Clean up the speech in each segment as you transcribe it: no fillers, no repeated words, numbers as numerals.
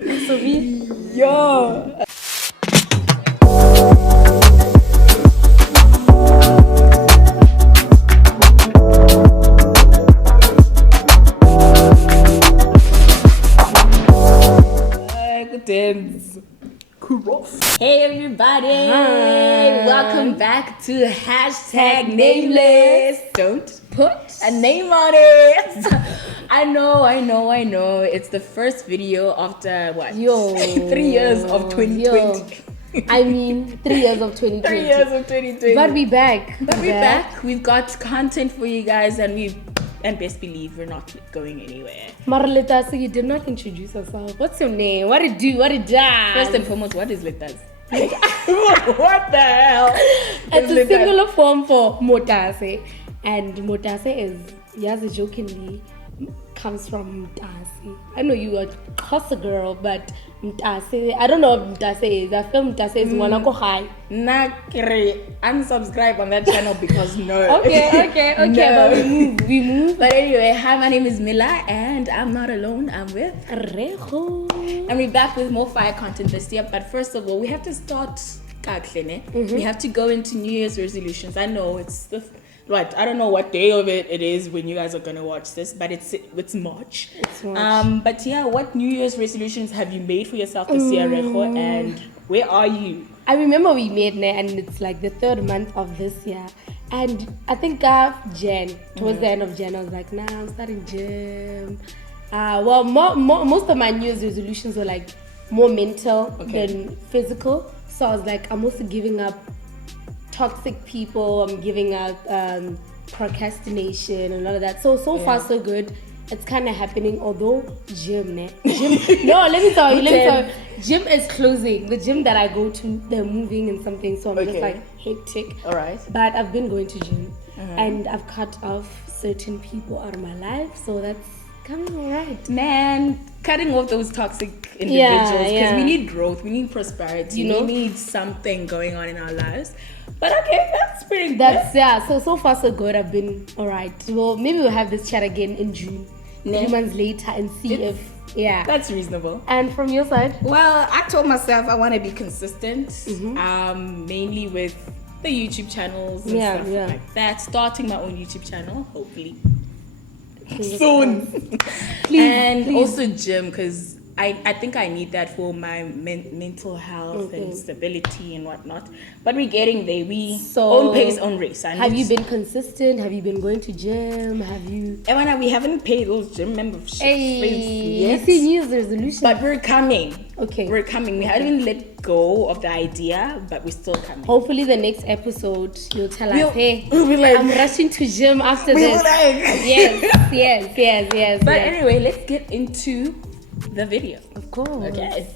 So we Yo. Good dance. Hey everybody! Welcome back to #Nameless. Don't Put a name on it. I know. It's the first video after what? 3 years of 2020. I mean, 3 years of 2020. 3 years of 2020. But we back. We're back. We've got content for you guys, and best believe we're not going anywhere. Marleta, so you did not introduce yourself. What's your name? What it do? What it does? First and foremost, what is Letas? What the hell? It's a singular form for Motase. And Motase is, yes, jokingly, comes from Mtasi. I know you are a girl, but Mtase, I don't know what Mtase is. I feel Mtase is one of high. Nakere, unsubscribe on that channel because no. Okay, No. but we move. But anyway, hi, my name is Mila, and I'm not alone. I'm with Rego. and we're back with more fire content this year. But first of all, we have to start We have to go into New Year's resolutions. I know it's right. I don't know what day of it is when you guys are gonna watch this, but it's March. But yeah, what New Year's resolutions have you made for yourself this year, Rego? And where are you? I remember we made it, and it's like the 3rd month of this year. And I think towards the end of Jan, I was like, nah, I'm starting gym. Most of my New Year's resolutions were like more mental than physical. So I was like, I'm also giving up toxic people. I'm giving up procrastination and all of that. So far so good. It's kind of happening. Although gym. No, let me tell you. Gym is closing. The gym that I go to, they're moving and something. So I'm just like hectic. All right. But I've been going to gym, and I've cut off certain people out of my life. So that's coming all right. Man, cutting off those toxic individuals, because we need growth, we need prosperity, we need something going on in our lives. But okay, that's pretty good. So far so good. I've been all right. Well, maybe we'll have this chat again in June, 3 months later, and see if that's reasonable. And from your side? Well, I told myself I want to be consistent, mainly with the YouTube channels and stuff like that. Starting my own YouTube channel, hopefully soon. Please. Also gym, because I think I need that for my mental health and stability and whatnot. But we're getting there. Own pace, own race. Have you been consistent? Have you been going to gym? Have you? And we haven't paid those gym memberships yet. You see New Year's resolution. But we're coming. Okay. We're coming. We haven't even let go of the idea, but we're still coming. Hopefully the next episode you'll tell us, hey, we'll be like, I'm rushing to gym after this. Yes. But anyway, let's get into the video. Of course. Okay.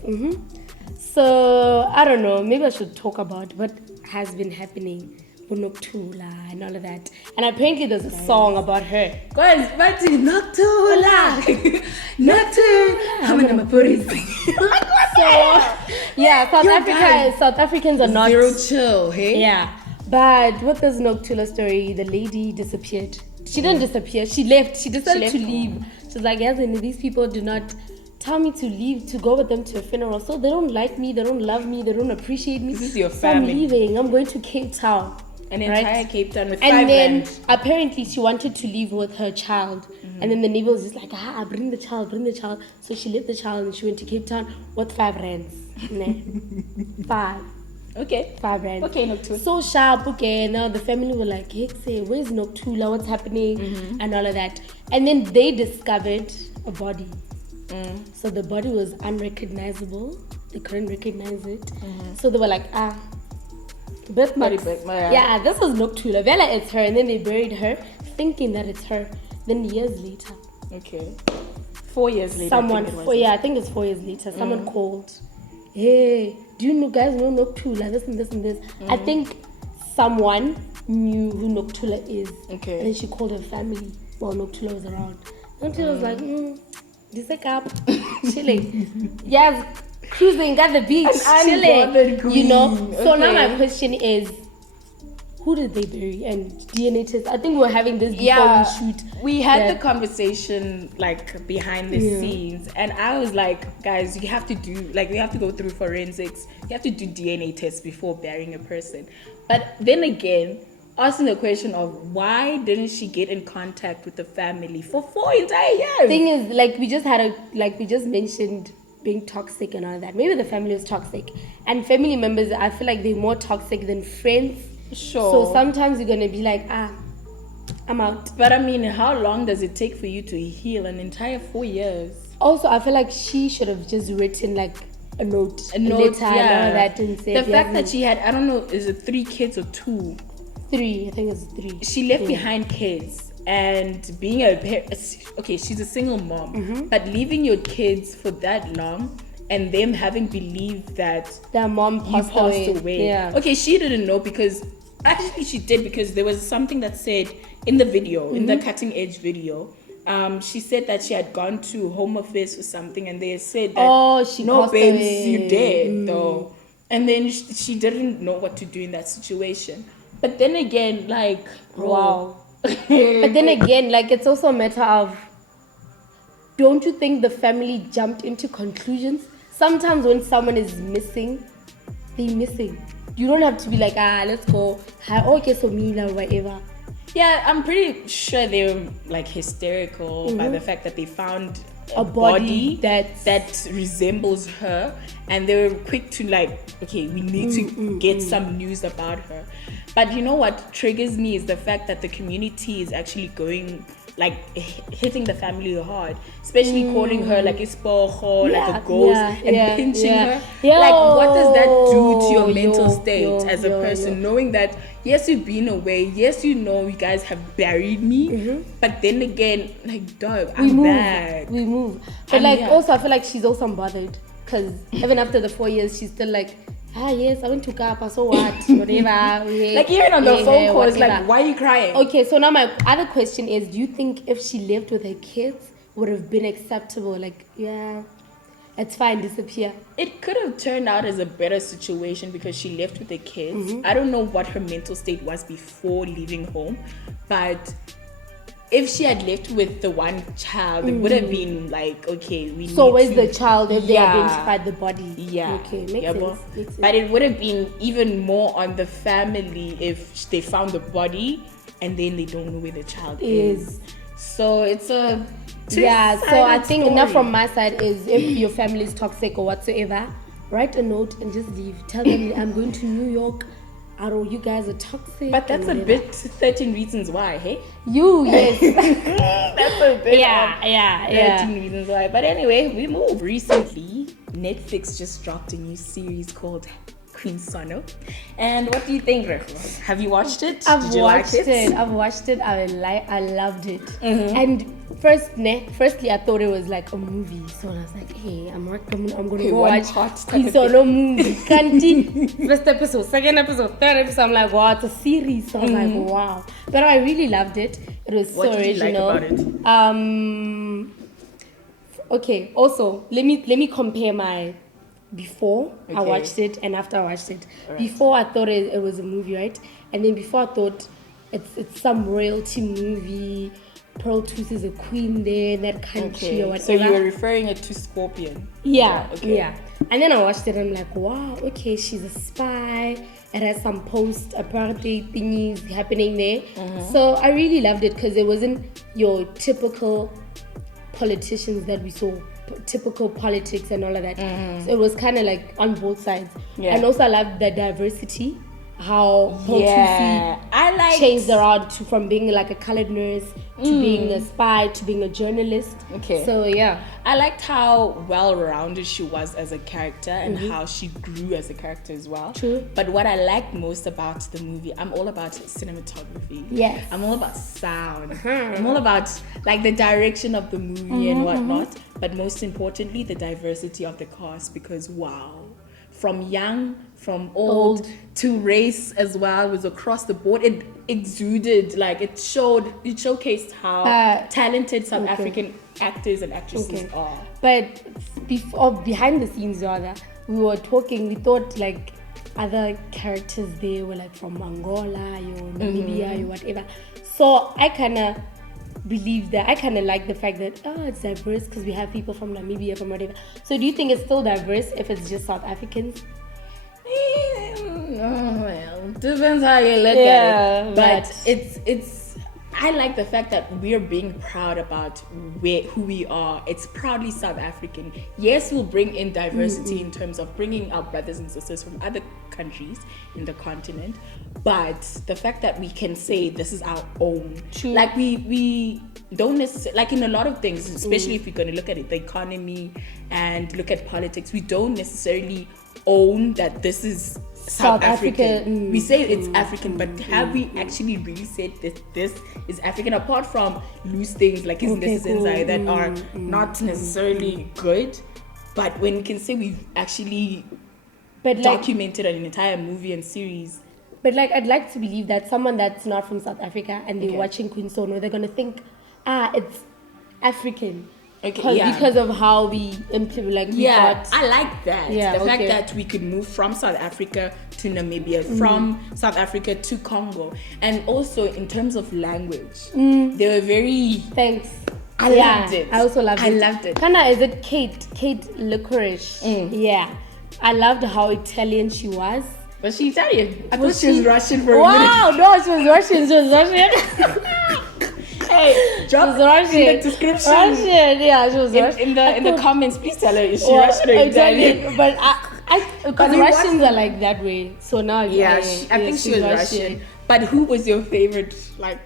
So I don't know, maybe I should talk about what has been happening with Nokuthula and all of that. And apparently there's a song about her. Guys, but Nokuthula. South Africans are not zero chill, hey? Yeah. But what does Nokuthula story? The lady disappeared. She didn't disappear. She left. She decided to leave. She's like, yes, and these people do not tell me to leave, to go with them to a funeral. So they don't like me, they don't love me, they don't appreciate me. This is your family. So I'm leaving. I'm going to Cape Town. An entire Cape Town with 5 And then rand. apparently she wanted to leave with her child. And then the neighbor was just like, bring the child. So she left the child and she went to Cape Town with 5 rands. 5. Okay. 5 rand. Okay, Nokuthula. So sharp, okay. Now the family were like, hey, say, where's Nokuthula? What's happening? And all of that. And then they discovered a body. So the body was unrecognizable. They couldn't recognize it. So they were like, birthmarks. Yeah, this was Nokuthula. Vela, it's her. And then they buried her, thinking that it's her. Then years later. Okay. 4 years later. I think it's 4 years later. Someone called. Hey, do you guys know Nokuthula? This and this and this. I think someone knew who Nokuthula is. Okay. And then she called her family while Nokuthula was around. Nokuthula was like, this is up, chilling. Yes, cruising at the beach, chilling. So now my question is, who did they bury? And DNA test. I think we were having this before we shoot. We had the conversation like behind the scenes, and I was like, guys, you have to go through forensics. You have to do DNA tests before burying a person. But then again, asking the question of why didn't she get in contact with the family for 4 entire years? Thing is, like we just mentioned being toxic and all that. Maybe the family was toxic, and family members, I feel like they're more toxic than friends. Sure. So sometimes you're gonna be like, I'm out. But I mean, how long does it take for you to heal? An entire 4 years. Also, I feel like she should have just written like a note, and all that, and said the fact that she had, I don't know, is it 3 kids or 2? 3, I think it's 3. She left behind kids. And being she's a single mom, but leaving your kids for that long and them having believed that their mom passed away. Yeah. Okay, she didn't know because actually she did, because there was something that said in the video, in the cutting edge video, she said that she had gone to Home Affairs or something, and they said that she no, passed babes, away. you dead though. And then she didn't know what to do in that situation. But then again, like, wow. But then again, like, it's also a matter of, don't you think the family jumped into conclusions? Sometimes when someone is missing, they're missing. You don't have to be like, let's go. Okay, so Mila or whatever. Yeah, I'm pretty sure they were like hysterical by the fact that they found a body that resembles her, and they were quick to like, okay, we need to get some news about her. But you know what triggers me is the fact that the community is actually going, like, hitting the family hard, especially calling her like ispocho, like a ghost, and pinching her. Like, what does that do to your mental state as a person, knowing that yes, you've been away, yes, you know you guys have buried me, but then again, like, dog, I'm back. We move. But also, I feel like she's also bothered, because even after the 4 years, she's still like, yes, I went to Kapa, so what? Whatever. Like, even on the phone call, it's like, why are you crying? Okay, so now my other question is, do you think if she lived with her kids, would have been acceptable? Like, yeah, it's fine, disappear. It could have turned out as a better situation because she left with the kids. I don't know what her mental state was before leaving home, but if she had left with the one child, it would have been like, okay, we so where's the child if they identified the body? Yeah. Okay, makes sense. But it would have been even more on the family if they found the body and then they don't know where the child is. So it's a so I think enough from my side is, if your family is toxic or whatsoever, write a note and just leave. Tell them, I'm going to New York. You guys are toxic. But that's a bit 13 reasons why, hey? Yes. That's a bit 13 reasons why. But anyway, we move. Recently, Netflix just dropped a new series called Queen Sono. And what do you think, Rego? Have you watched it? I've watched it. I loved it. And firstly, I thought it was like a movie. So I was like, hey, I'm going to go watch Queen Sono movie. First episode, second episode, third episode. I'm like, wow, it's a series. So I was like, wow. But I really loved it. It was so original. What did you like about it? Okay. Also, let me compare my before I watched it and after I watched it. Right. Before, I thought it was a movie, right? And then before, I thought it's some royalty movie. Pearl Tooth is a queen there in that country or whatever. So you were referring it to Scorpion? Yeah. And then I watched it and I'm like, wow, okay, she's a spy. It has some post-apartheid thingies happening there. So I really loved it because it wasn't your typical politicians that we saw, typical politics and all of that. So it was kind of like on both sides. And also I loved the diversity, how Kovsie changed around from being like a colored nurse to being a spy to being a journalist. So I liked how well-rounded she was as a character and how she grew as a character as well. True. But what I liked most about the movie, I'm all about cinematography. Yes. I'm all about sound. I'm all about like the direction of the movie and whatnot. But most importantly, the diversity of the cast, because wow, from young, from old to race as well, was across the board. It exuded, like it showcased how talented South African actors and actresses are. But behind the scenes, rather, we were talking, we thought like other characters there were like from Angola, Namibia, whatever. So I kind of believe that. I kind of like the fact that it's diverse because we have people from Namibia, from whatever. So do you think it's still diverse if it's just South Africans? Well, depends how you look at it. But it's. I like the fact that we're being proud about who we are. It's proudly South African. Yes, we'll bring in diversity in terms of bringing our brothers and sisters from other countries in the continent. But the fact that we can say this is our own. True. Like we don't necessarily, like in a lot of things, especially if you're going to look at it, the economy and look at politics, we don't necessarily own that this is South African. We say it's African, but have we actually really said that this is African? Apart from loose things like inside that are not necessarily good, but when we can say we've actually documented an entire movie and series. But like, I'd like to believe that someone that's not from South Africa and they're watching Queen Sono, they're gonna think, it's African. Because of how we implement, I like that. The fact that we could move from South Africa to Namibia, from South Africa to Congo, and also in terms of language, they were very. Thanks. I loved it. I also loved it. I loved it. Kinda, is it Kate Licorice? Yeah, I loved how Italian she was. Was she Italian? I thought she was Russian for a minute. Wow, no, she was Russian. Hey, drop Russian. in the description. Russian, yeah, she was Russian. In the comments, please tell her, is she Russian or Italian? But because Russians are like that way. So now, I think she was Russian. But who was your favorite, like,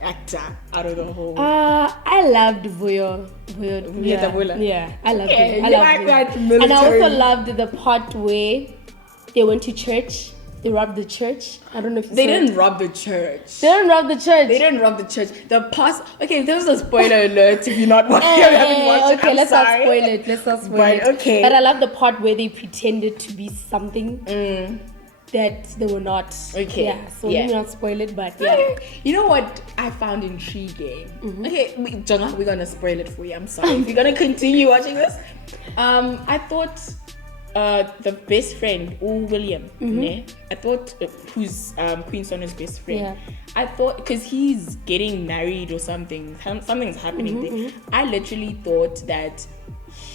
actor out of the whole? I loved Vuyo. Yeah, I loved him. I loved him. And I also loved the part where they went to church. They robbed the church. I don't know if they didn't rob the church. They didn't rob the church. They didn't rob the church. Okay, there's a spoiler alert if you're not watching. Haven't watched okay, it. let's not spoil it. Let's not spoil it. Okay. But I love the part where they pretended to be something that they were not. Okay. Yeah. So let me not spoil it, but yeah. You know what I found intriguing? Okay, we're gonna spoil it for you. I'm sorry. If you're gonna continue watching this, I thought. The best friend, William, I thought, who's Queen Sono's best friend. I thought, because he's getting married or something's happening there. I literally thought that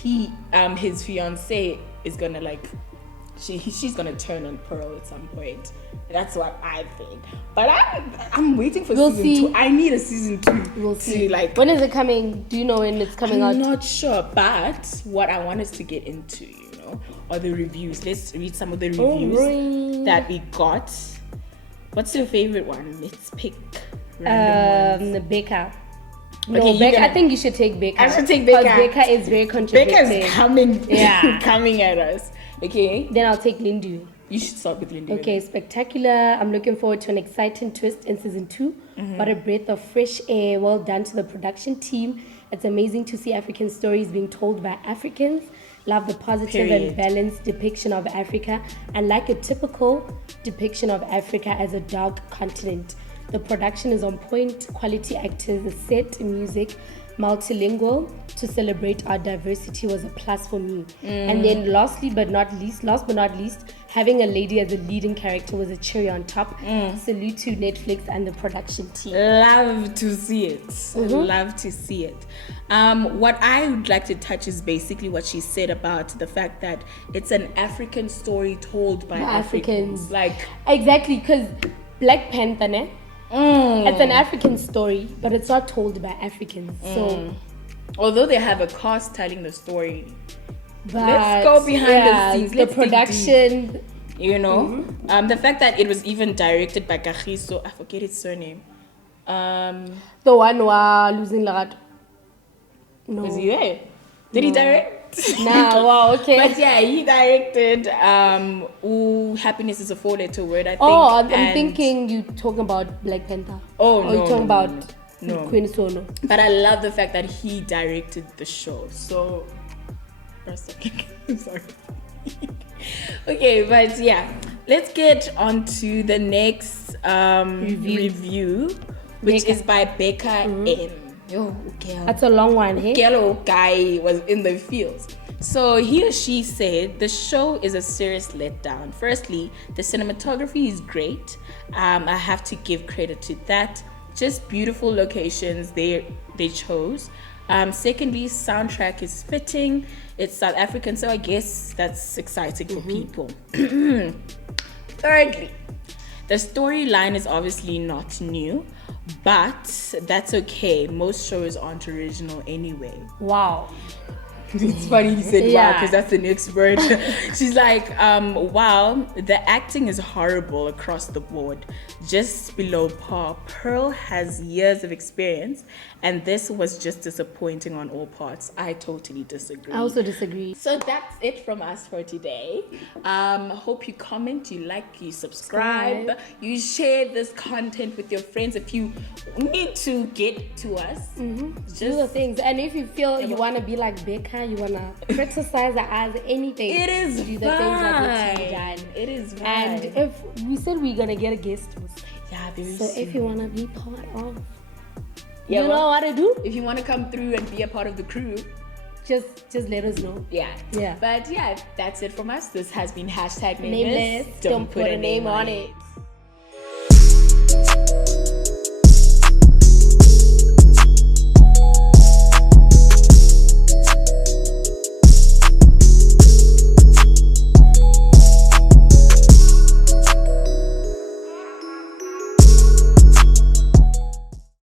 his fiance is gonna she's gonna turn on Pearl at some point. That's what I think. But I'm waiting for season 2. I need a season 2. We'll see. When is it coming? Do you know when it's coming out? I'm not sure. But what I want us to get into, are the reviews. Let's read some of the reviews that we got. What's your favorite one? Let's pick random ones. Becca. No, Becca. I think you should take Becca. I should take Becca. Because Becca is very controversial. Becca is coming at us. Okay. Then I'll take Lindu. You should start with Lindu. Okay, spectacular. I'm looking forward to an exciting twist in season 2. What a breath of fresh air. Well done to the production team. It's amazing to see African stories being told by Africans. Love the positive and balanced depiction of Africa, and like a typical depiction of Africa as a dark continent. The production is on point, quality actors, the set, music, multilingual. To celebrate our diversity was a plus for me. And then last but not least, having a lady as a leading character was a cherry on top. Salute to Netflix and the production team. Love to see it. Love to see it. What I would like to touch is basically what she said about the fact that it's an African story told by Africans. Exactly, because Black Panther, it's an African story, but it's not told by Africans. So, although they have a cast telling the story, let's go behind the scenes. The production, the fact that it was even directed by Kagiso, I forget his surname. The one who are losing Larato. No. Is he there? Did he direct? Nah, wow, okay. But yeah, he directed Happiness is a 4-letter word, I think. Oh, I'm thinking you talking about Black Panther. Oh, no. Or you talking about No. Queen Sono. But I love the fact that he directed the show. So, I'm sorry. Okay, but yeah, let's get on to the next review, which is by Becca M. That's a long one, hey? Yellow guy was in the fields. So he or she said the show is a serious letdown. Firstly, the cinematography is great. I have to give credit to that. Just beautiful locations they chose. Secondly, soundtrack is fitting. It's South African, so I guess that's exciting for people. Thirdly, the storyline is obviously not new, but that's okay. Most shows aren't original anyway. Wow. It's funny you said wow, because that's the next word. She's like, wow, the acting is horrible across the board, just below par. Pearl has years of experience, and this was just disappointing on all parts. I totally disagree. I also disagree. So that's it from us for today. Hope you comment, you like, you subscribe, you share this content with your friends. If you need to get to us, just do the things. And if you feel you want to be like Becca, you want to criticize her as anything, it is do the things that need to be done. It is fine. And if we said we're gonna get a guest, very so soon. if you want to be part of, you know what to do. If you want to come through and be a part of the crew, just let us know. Yeah. But that's it from us. This has been #Nameless. Don't put a name on it.